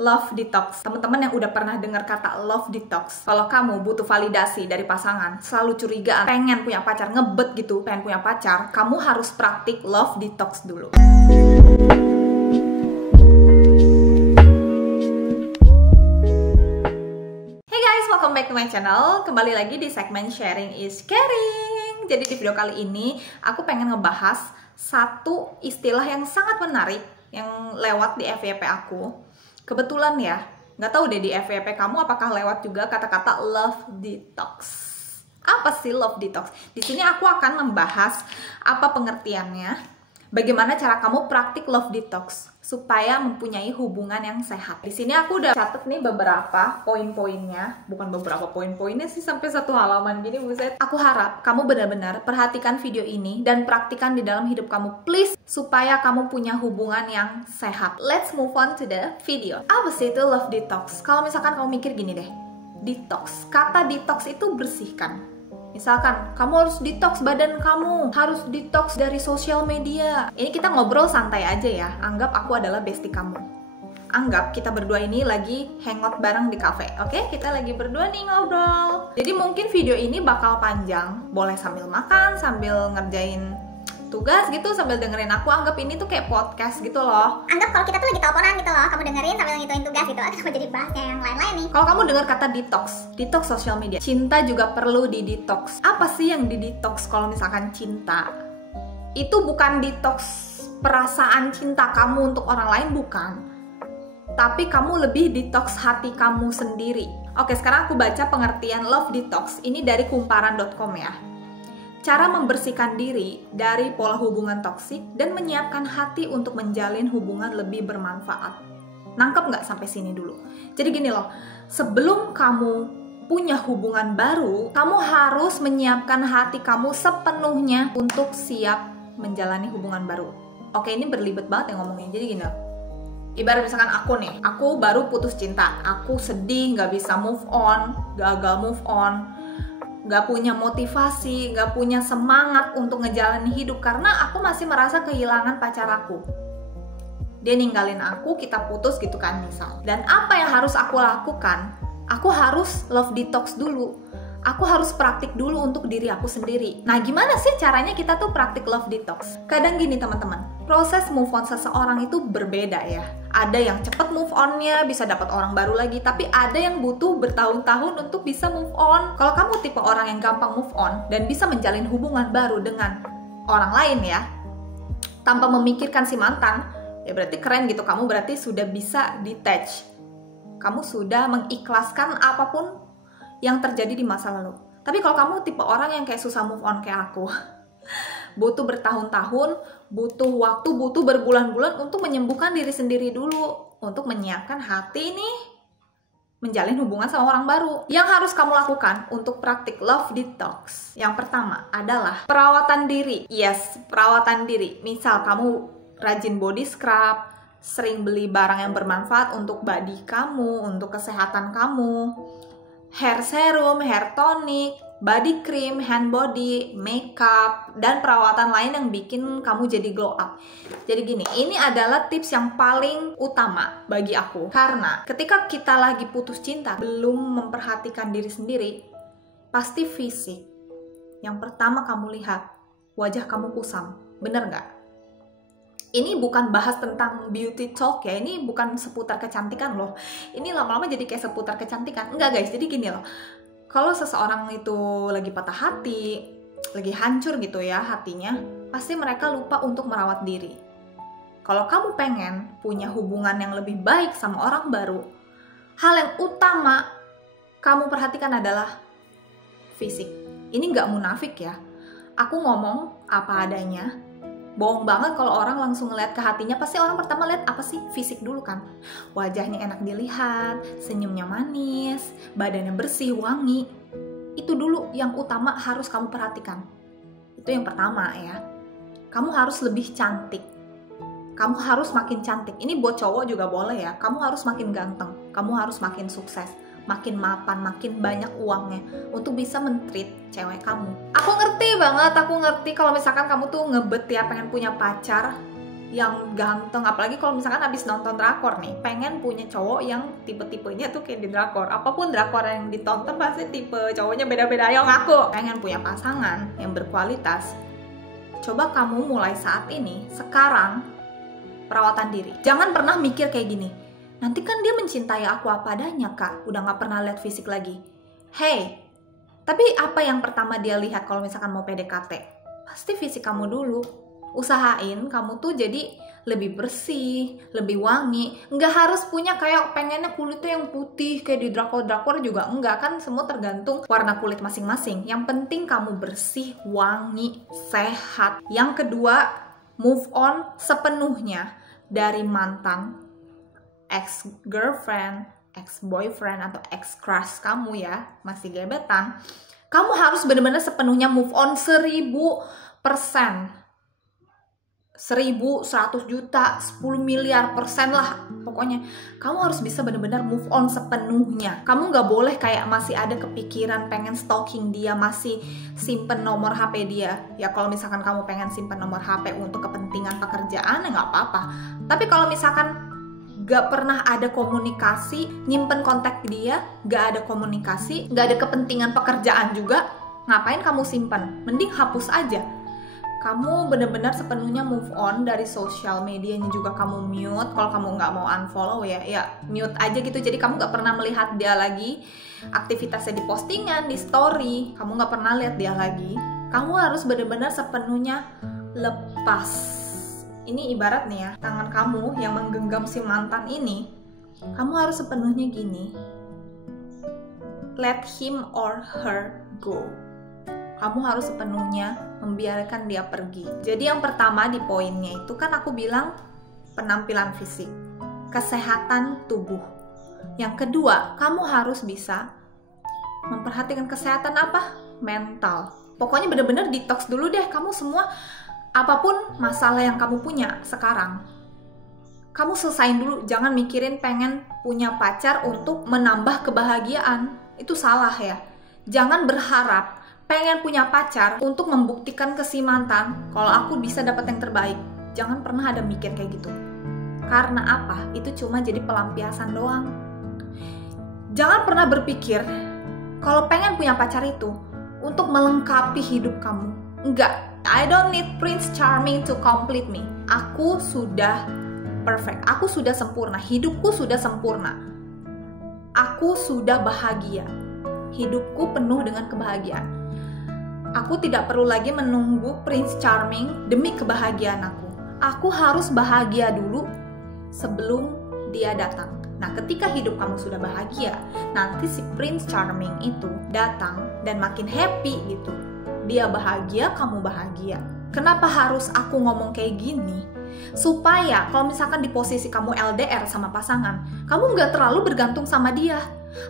love detox. Teman-teman yang udah pernah dengar kata love detox, kalau kamu butuh validasi dari pasangan, selalu curigaan, pengen punya pacar, ngebet gitu, pengen punya pacar, kamu harus praktik love detox dulu. Hey guys, welcome back to my channel. Kembali lagi di segmen Sharing is Caring. Jadi di video kali ini, aku pengen ngebahas satu istilah yang sangat menarik yang lewat di FYP aku. Kebetulan ya, nggak tahu deh di FYP kamu apakah lewat juga kata-kata love detox. Apa sih love detox? Di sini aku akan membahas apa pengertiannya, bagaimana cara kamu praktik love detox supaya mempunyai hubungan yang sehat. Di sini aku udah catat nih beberapa poin-poinnya, bukan beberapa poin-poinnya sih, sampai satu halaman gini, buset. Aku harap kamu benar-benar perhatikan video ini dan praktikan di dalam hidup kamu, please, supaya kamu punya hubungan yang sehat. Let's move on to the video. Apa sih itu love detox? Kalau misalkan kamu mikir gini deh, detox, kata detox itu bersihkan. Misalkan, kamu harus detox badan kamu, harus detox dari sosial media. Ini kita ngobrol santai aja ya, anggap aku adalah bestie kamu. Anggap kita berdua ini lagi hangout bareng di cafe, oke? Kita lagi berdua nih ngobrol. Jadi mungkin video ini bakal panjang, boleh sambil makan, sambil ngerjain tugas gitu, sambil dengerin aku. Anggap ini tuh kayak podcast gitu loh. Anggap kalau kita tuh lagi teleponan gitu loh, kamu dengerin sambil ngituin tugas gitu. Atau aku jadi bahasnya yang lain-lain nih. Kalau kamu dengar kata detox sosial media, cinta juga perlu di detox. Apa sih yang di detox kalau misalkan cinta? Itu bukan detox perasaan cinta kamu untuk orang lain, bukan. Tapi kamu lebih detox hati kamu sendiri. Oke, sekarang aku baca pengertian love detox. Ini dari kumparan.com ya. Cara membersihkan diri dari pola hubungan toksik dan menyiapkan hati untuk menjalin hubungan lebih bermanfaat. Nangkep nggak sampai sini dulu? Jadi gini loh, sebelum kamu punya hubungan baru, kamu harus menyiapkan hati kamu sepenuhnya untuk siap menjalani hubungan baru. Oke, ini berlibet banget yang ngomongnya. Jadi gini loh, ibarat misalkan aku nih, aku baru putus cinta, aku sedih, nggak bisa move on, gagal move on, gak punya motivasi, gak punya semangat untuk ngejalanin hidup karena aku masih merasa kehilangan pacar aku. Dia ninggalin aku, kita putus gitu kan misal. Dan apa yang harus aku lakukan? Aku harus love detox dulu. Aku harus praktik dulu untuk diri aku sendiri. Nah, gimana sih caranya kita tuh praktik love detox? Kadang gini teman-teman, proses move on seseorang itu berbeda ya. Ada yang cepet move on-nya, bisa dapat orang baru lagi, tapi ada yang butuh bertahun-tahun untuk bisa move on. Kalau kamu tipe orang yang gampang move on dan bisa menjalin hubungan baru dengan orang lain ya, tanpa memikirkan si mantan, ya berarti keren gitu, kamu berarti sudah bisa detach. Kamu sudah mengikhlaskan apapun yang terjadi di masa lalu. Tapi kalau kamu tipe orang yang kayak susah move on kayak aku, butuh bertahun-tahun, butuh waktu, butuh berbulan-bulan untuk menyembuhkan diri sendiri dulu, untuk menyiapkan hati nih menjalin hubungan sama orang baru. Yang harus kamu lakukan untuk praktik love detox, yang pertama adalah perawatan diri. Yes, perawatan diri. Misal kamu rajin body scrub, sering beli barang yang bermanfaat untuk body kamu, untuk kesehatan kamu, hair serum, hair tonic, body cream, hand body, makeup, dan perawatan lain yang bikin kamu jadi glow up. Jadi gini, ini adalah tips yang paling utama bagi aku. Karena ketika kita lagi putus cinta, belum memperhatikan diri sendiri, pasti fisik. Yang pertama kamu lihat, wajah kamu kusam. Bener nggak? Ini bukan bahas tentang beauty talk ya, ini bukan seputar kecantikan loh. Ini lama-lama jadi kayak seputar kecantikan. Enggak guys, jadi gini loh. Kalau seseorang itu lagi patah hati, lagi hancur gitu ya hatinya, pasti mereka lupa untuk merawat diri. Kalau kamu pengen punya hubungan yang lebih baik sama orang baru, hal yang utama kamu perhatikan adalah fisik. Ini nggak munafik ya. Aku ngomong apa adanya. Bohong banget kalau orang langsung ngeliat ke hatinya. Pasti orang pertama lihat apa sih? Fisik dulu kan. Wajahnya enak dilihat, senyumnya manis, badannya bersih, wangi. Itu dulu yang utama harus kamu perhatikan. Itu yang pertama ya. Kamu harus lebih cantik. Kamu harus makin cantik. Ini buat cowok juga boleh ya. Kamu harus makin ganteng. Kamu harus makin sukses, makin mapan, makin banyak uangnya untuk bisa men-treat cewek kamu. Aku ngerti banget, aku ngerti kalau misalkan kamu tuh ngebet ya, pengen punya pacar, yang ganteng, apalagi kalau misalkan abis nonton drakor nih, pengen punya cowok yang tipe-tipenya tuh kayak di drakor. Apapun drakor yang ditonton pasti tipe cowoknya beda-beda. Ayo ngaku pengen punya pasangan yang berkualitas. Coba kamu mulai saat ini, sekarang, perawatan diri. Jangan pernah mikir kayak gini, nanti kan dia mencintai aku apa adanya kak, udah gak pernah lihat fisik lagi. Hey, tapi apa yang pertama dia lihat kalau misalkan mau PDKT? Pasti fisik kamu dulu. Usahain kamu tuh jadi lebih bersih, lebih wangi. Nggak harus punya kayak pengennya kulitnya yang putih kayak di drakor-drakor juga enggak, kan semua tergantung warna kulit masing-masing. Yang penting kamu bersih, wangi, sehat. Yang kedua, move on sepenuhnya dari mantan, ex-girlfriend, ex-boyfriend atau ex-crush kamu ya, masih gebetan. Kamu harus benar-benar sepenuhnya move on 1000%. 1000, 100 juta, 10 miliar persen lah. Pokoknya kamu harus bisa benar-benar move on sepenuhnya. Kamu nggak boleh kayak masih ada kepikiran pengen stalking dia, masih simpen nomor HP dia. Ya kalau misalkan kamu pengen simpen nomor HP untuk kepentingan pekerjaan, ya nggak apa-apa. Tapi kalau misalkan nggak pernah ada komunikasi, nyimpen kontak dia, nggak ada komunikasi, nggak ada kepentingan pekerjaan juga, ngapain kamu simpen? Mending hapus aja. Kamu benar-benar sepenuhnya move on dari sosial medianya juga, kamu mute. Kalau kamu nggak mau unfollow ya mute aja gitu. Jadi kamu nggak pernah melihat dia lagi, aktivitasnya di postingan, di story, kamu nggak pernah lihat dia lagi. Kamu harus benar-benar sepenuhnya lepas. Ini ibarat nih ya, tangan kamu yang menggenggam si mantan ini, kamu harus sepenuhnya gini, let him or her go. Kamu harus sepenuhnya membiarkan dia pergi. Jadi yang pertama di poinnya itu kan aku bilang penampilan fisik, kesehatan tubuh. Yang kedua, kamu harus bisa memperhatikan kesehatan apa? Mental. Pokoknya bener-bener detox dulu deh kamu semua, apapun masalah yang kamu punya sekarang. Kamu selesain dulu, jangan mikirin pengen punya pacar untuk menambah kebahagiaan. Itu salah ya. Jangan berharap pengen punya pacar untuk membuktikan ke si mantan kalau aku bisa dapat yang terbaik. Jangan pernah ada mikir kayak gitu. Karena apa? Itu cuma jadi pelampiasan doang. Jangan pernah berpikir kalau pengen punya pacar itu untuk melengkapi hidup kamu. Enggak. I don't need Prince Charming to complete me. Aku sudah perfect. Aku sudah sempurna. Hidupku sudah sempurna. Aku sudah bahagia. Hidupku penuh dengan kebahagiaan. Aku tidak perlu lagi menunggu Prince Charming demi kebahagiaan aku. Aku harus bahagia dulu sebelum dia datang. Nah, ketika hidup kamu sudah bahagia, nanti si Prince Charming itu datang dan makin happy gitu. Dia bahagia, kamu bahagia. Kenapa harus aku ngomong kayak gini? Supaya kalau misalkan di posisi kamu LDR sama pasangan, kamu nggak terlalu bergantung sama dia.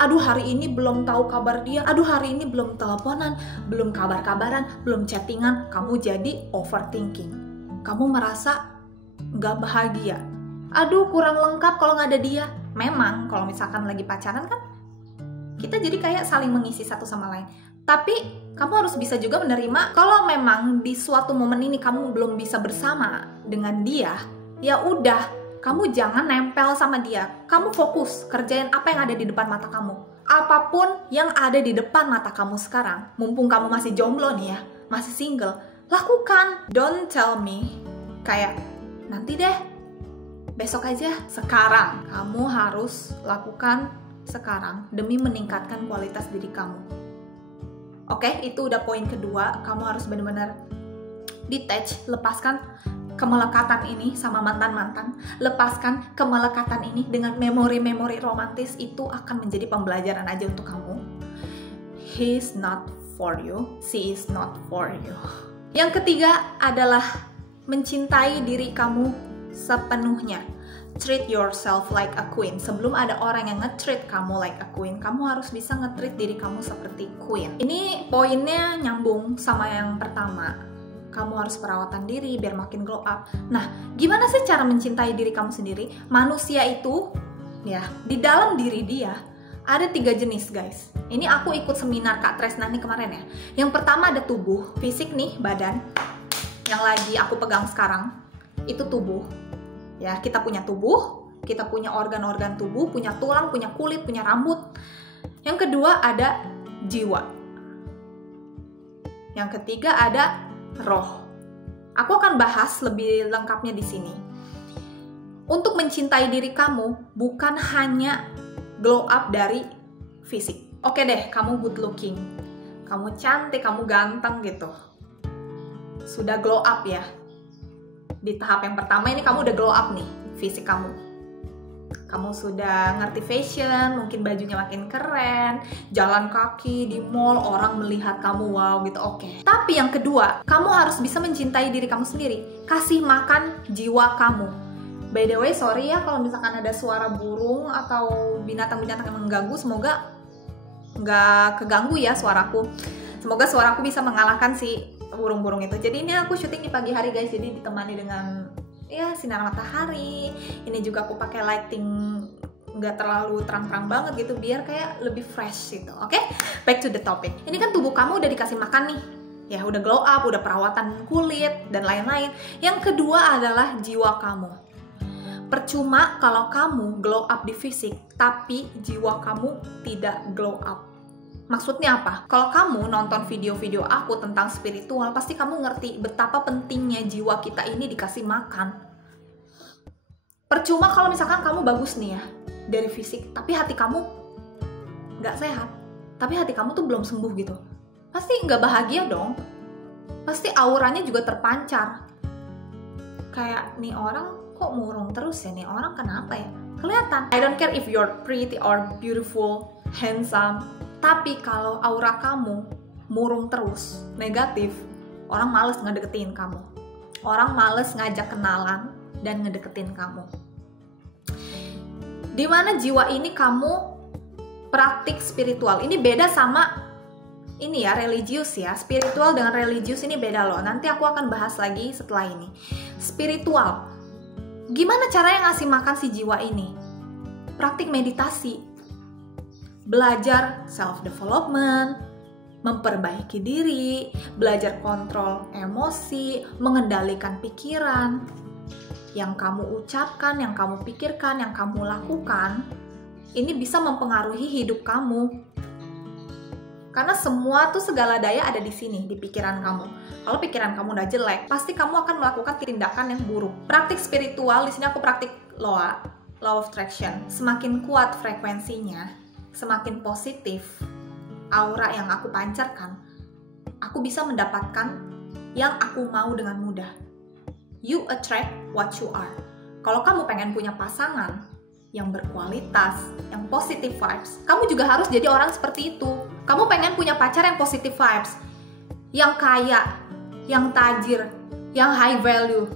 Aduh hari ini belum tahu kabar dia, aduh hari ini belum teleponan, belum kabar-kabaran, belum chattingan. Kamu jadi overthinking. Kamu merasa nggak bahagia. Aduh kurang lengkap kalau nggak ada dia. Memang kalau misalkan lagi pacaran kan kita jadi kayak saling mengisi satu sama lain. Tapi kamu harus bisa juga menerima kalau memang di suatu momen ini kamu belum bisa bersama dengan dia, ya udah. Kamu jangan nempel sama dia. Kamu fokus kerjain apa yang ada di depan mata kamu. Apapun yang ada di depan mata kamu sekarang, mumpung kamu masih jomblo nih ya, masih single, lakukan. Don't tell me kayak nanti deh, besok aja. Sekarang kamu harus lakukan sekarang demi meningkatkan kualitas diri kamu. Oke, itu udah poin kedua. Kamu harus benar-benar detach, lepaskan kemelekatan ini sama mantan-mantan. Lepaskan kemelekatan ini dengan memori-memori romantis. Itu akan menjadi pembelajaran aja untuk kamu. He is not for you, she is not for you. Yang ketiga adalah mencintai diri kamu sepenuhnya. Treat yourself like a queen. Sebelum ada orang yang nge-treat kamu like a queen, kamu harus bisa nge-treat diri kamu seperti queen. Ini poinnya nyambung sama yang pertama. Kamu harus perawatan diri biar makin glow up. Nah, gimana sih cara mencintai diri kamu sendiri? Manusia itu, ya, di dalam diri dia ada 3 jenis, guys. Ini aku ikut seminar Kak Tresna nih kemarin ya. Yang pertama ada tubuh, fisik nih, badan. Yang lagi aku pegang sekarang. itu tubuh. Ya, kita punya tubuh, kita punya organ-organ tubuh, punya tulang, punya kulit, punya rambut. Yang kedua ada jiwa. Yang ketiga ada roh. Aku akan bahas lebih lengkapnya di sini. Untuk mencintai diri kamu bukan hanya glow up dari fisik. Oke deh, kamu good looking, kamu cantik, kamu ganteng gitu, sudah glow up ya. Di tahap yang pertama ini kamu udah glow up nih, fisik kamu. Kamu sudah ngerti fashion, mungkin bajunya makin keren, jalan kaki di mall, orang melihat kamu wow gitu, oke. Tapi yang kedua, kamu harus bisa mencintai diri kamu sendiri. Kasih makan jiwa kamu. By the way, sorry ya kalau misalkan ada suara burung atau binatang-binatang yang mengganggu, semoga nggak keganggu ya suaraku. Semoga suaraku bisa mengalahkan si burung-burung itu. Jadi ini aku syuting di pagi hari guys, jadi ditemani dengan ya sinar matahari. Ini juga aku pakai lighting nggak terlalu terang-terang banget gitu, biar kayak lebih fresh gitu. Oke, back to the topic. Ini kan tubuh kamu udah dikasih makan nih, ya udah glow up, udah perawatan kulit dan lain-lain. Yang kedua adalah jiwa kamu. Percuma kalau kamu glow up di fisik, tapi jiwa kamu tidak glow up. Maksudnya apa? Kalau kamu nonton video-video aku tentang spiritual, pasti kamu ngerti betapa pentingnya jiwa kita ini dikasih makan. Percuma kalau misalkan kamu bagus nih ya, dari fisik, tapi hati kamu nggak sehat. Tapi hati kamu tuh belum sembuh gitu. Pasti nggak bahagia dong. Pasti auranya juga terpancar. Kayak, nih orang kok murung terus ya, nih orang kenapa ya? Kelihatan. I don't care if you're pretty or beautiful, handsome, tapi kalau aura kamu murung terus, negatif, orang males ngedeketin kamu. Orang males ngajak kenalan dan ngedeketin kamu. Dimana jiwa ini kamu praktik spiritual. Ini beda sama ini ya, religius ya. Spiritual dengan religius ini beda loh. Nanti aku akan bahas lagi setelah ini. Spiritual. Gimana caranya ngasih makan si jiwa ini? Praktik meditasi. Belajar self-development, memperbaiki diri, belajar kontrol emosi, mengendalikan pikiran. Yang kamu ucapkan, yang kamu pikirkan, yang kamu lakukan, ini bisa mempengaruhi hidup kamu. Karena semua tuh segala daya ada di sini, di pikiran kamu. Kalau pikiran kamu udah jelek, pasti kamu akan melakukan tindakan yang buruk. Praktik spiritual, di sini aku praktik law of attraction. Semakin kuat frekuensinya, semakin positif aura yang aku pancarkan, aku bisa mendapatkan yang aku mau dengan mudah. You attract what you are. Kalau kamu pengen punya pasangan yang berkualitas, yang positive vibes, kamu juga harus jadi orang seperti itu. Kamu pengen punya pacar yang positive vibes, yang kaya, yang tajir, yang high value,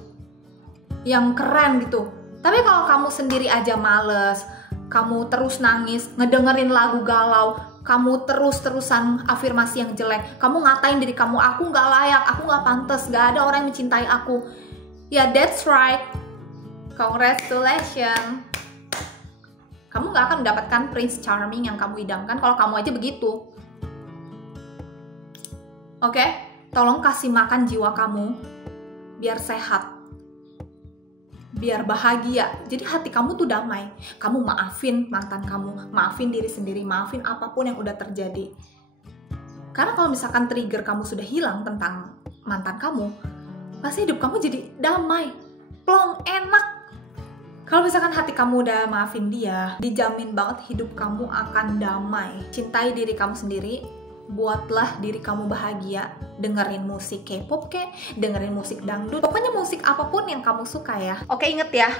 yang keren gitu. Tapi kalau kamu sendiri aja males, kamu terus nangis, ngedengerin lagu galau, kamu terus-terusan afirmasi yang jelek, kamu ngatain diri kamu, aku nggak layak, aku nggak pantas, nggak ada orang yang mencintai aku. Ya, that's right. Congratulations. Kamu nggak akan mendapatkan Prince Charming yang kamu idamkan kalau kamu aja begitu. Oke? Tolong kasih makan jiwa kamu biar sehat, biar bahagia. Jadi hati kamu tuh damai. Kamu maafin mantan kamu, maafin diri sendiri, maafin apapun yang udah terjadi. Karena kalau misalkan trigger kamu sudah hilang tentang mantan kamu, pasti hidup kamu jadi damai, plong, enak. Kalau misalkan hati kamu udah maafin dia, dijamin banget hidup kamu akan damai. Cintai diri kamu sendiri, buatlah diri kamu bahagia. Dengerin musik K-pop kek, dengerin musik dangdut, pokoknya musik apapun yang kamu suka ya. Oke, inget ya,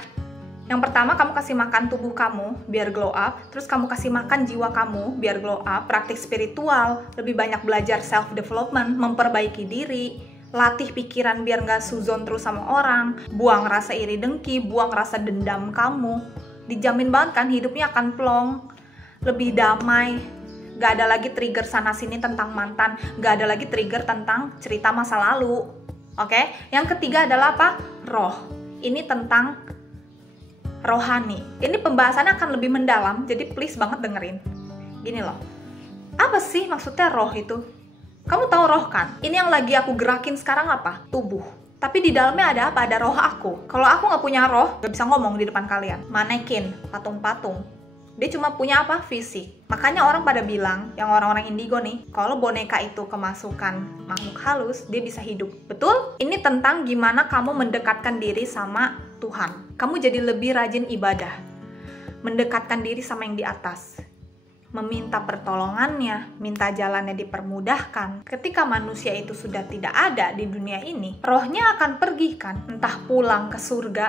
yang pertama kamu kasih makan tubuh kamu biar glow up, terus kamu kasih makan jiwa kamu biar glow up. Praktik spiritual, lebih banyak belajar self development, memperbaiki diri, latih pikiran biar gak suzon terus sama orang, buang rasa iri dengki, buang rasa dendam kamu. Dijamin banget kan hidupnya akan plong, lebih damai. Gak ada lagi trigger sana-sini tentang mantan, gak ada lagi trigger tentang cerita masa lalu. Oke? Yang ketiga adalah apa? Roh. Ini tentang rohani. Ini pembahasannya akan lebih mendalam, jadi please banget dengerin. Gini loh, apa sih maksudnya roh itu? Kamu tahu roh kan? Ini yang lagi aku gerakin sekarang apa? Tubuh. tapi di dalamnya ada apa? Ada roh aku. Kalau aku nggak punya roh, nggak bisa ngomong di depan kalian. Manekin, patung-patung, dia cuma punya apa? Fisik. Makanya orang pada bilang, yang orang-orang indigo nih, kalau boneka itu kemasukan makhluk halus, dia bisa hidup. Betul? Ini tentang gimana kamu mendekatkan diri sama Tuhan. Kamu jadi lebih rajin ibadah, mendekatkan diri sama yang di atas, meminta pertolongannya, minta jalannya dipermudahkan. Ketika manusia itu sudah tidak ada di dunia ini, rohnya akan pergi kan, entah pulang ke surga,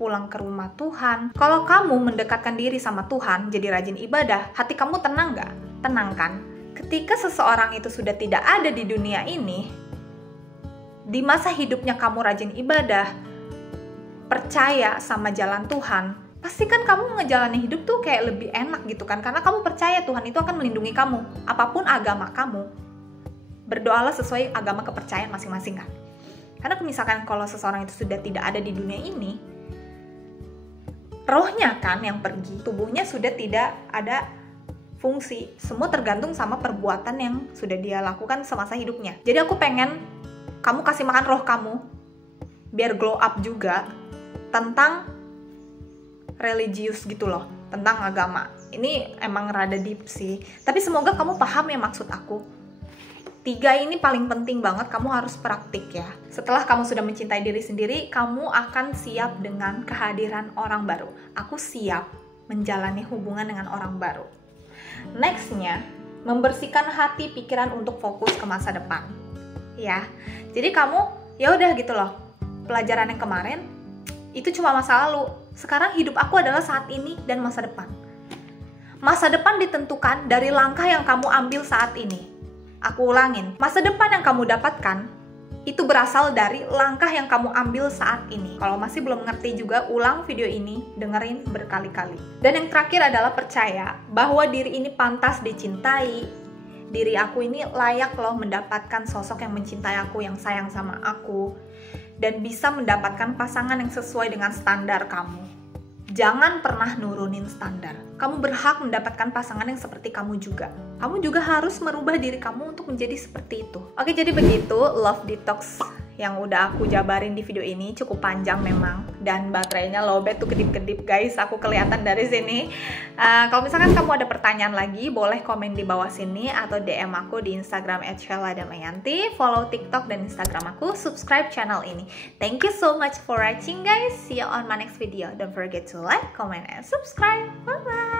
pulang ke rumah Tuhan. Kalau kamu mendekatkan diri sama Tuhan, jadi rajin ibadah, hati kamu tenang gak? Tenang kan? Ketika seseorang itu sudah tidak ada di dunia ini, di masa hidupnya kamu rajin ibadah, percaya sama jalan Tuhan, pasti kan kamu ngejalanin hidup tuh kayak lebih enak gitu kan, karena kamu percaya Tuhan itu akan melindungi kamu, apapun agama kamu. Berdoalah sesuai agama kepercayaan masing-masing kan. Karena misalkan kalau seseorang itu sudah tidak ada di dunia ini, rohnya kan yang pergi, tubuhnya sudah tidak ada fungsi. Semua tergantung sama perbuatan yang sudah dia lakukan semasa hidupnya. Jadi aku pengen kamu kasih makan roh kamu, biar glow up juga, tentang religius gitu loh, tentang agama. Ini emang rada deep sih, tapi semoga kamu paham ya maksud aku. 3 ini paling penting banget, kamu harus praktik ya. Setelah kamu sudah mencintai diri sendiri, kamu akan siap dengan kehadiran orang baru. Aku siap menjalani hubungan dengan orang baru. Nextnya, membersihkan hati pikiran untuk fokus ke masa depan. Ya, jadi kamu ya udah gitu loh. Pelajaran yang kemarin itu cuma masa lalu. Sekarang hidup aku adalah saat ini dan masa depan. Masa depan ditentukan dari langkah yang kamu ambil saat ini. Aku ulangin, masa depan yang kamu dapatkan itu berasal dari langkah yang kamu ambil saat ini. Kalau masih belum ngerti juga, ulang video ini, dengerin berkali-kali. Dan yang terakhir adalah percaya bahwa diri ini pantas dicintai. Diri aku ini layak loh mendapatkan sosok yang mencintai aku, yang sayang sama aku, dan bisa mendapatkan pasangan yang sesuai dengan standar kamu. Jangan pernah nurunin standar. Kamu berhak mendapatkan pasangan yang seperti kamu juga. Kamu juga harus merubah diri kamu untuk menjadi seperti itu. Oke, jadi begitu love detox yang udah aku jabarin di video ini. Cukup panjang memang, dan baterainya lowbat tuh kedip-kedip guys, aku kelihatan dari sini. Kalau misalkan kamu ada pertanyaan lagi, boleh komen di bawah sini atau DM aku di Instagram @sheladamayanti, follow TikTok dan Instagram aku, subscribe channel ini. Thank you so much for watching guys. See you on my next video. Don't forget to like, comment, and subscribe. Bye bye.